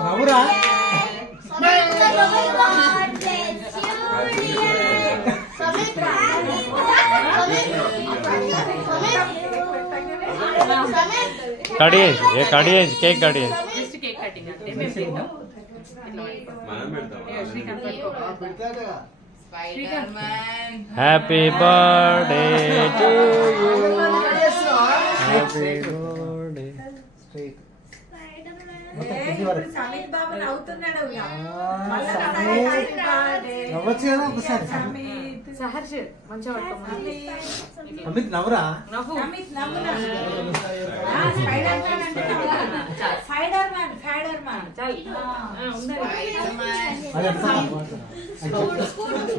నవ్వురా కడియేజ్ ఏ కడియేజ్ కేక్ కడియేజ్ happy birthday to you happy Amit నవ్వురా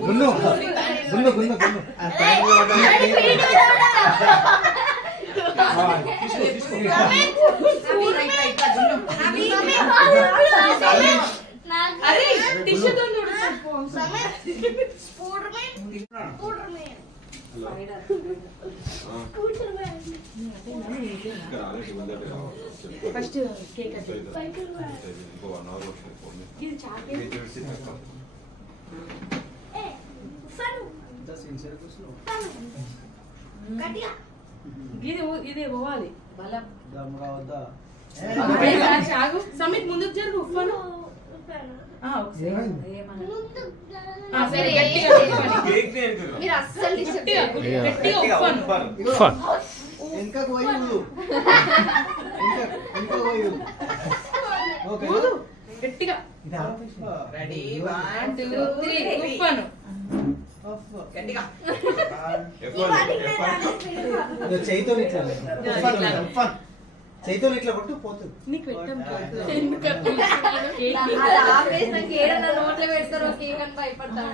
గున్ను గున్ను గున్ను గున్ను ఫస్ట్ కేక్ ఇది పోవాలి సమిత్ ముందుకు జరుగు ఉఫ్ఫను గట్టిగా రెడీ 1 2 3 ఉఫ్ఫను గట్టిగా చైతో చైతో ఇట్లా కొట్టు పోతుంది నీకు పెట్టాం నోట్లో పెడతారో కేక్ అని భయపడతాను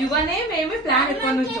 యువనే మేమే ప్లాన్ ఎప్పటి నుంచో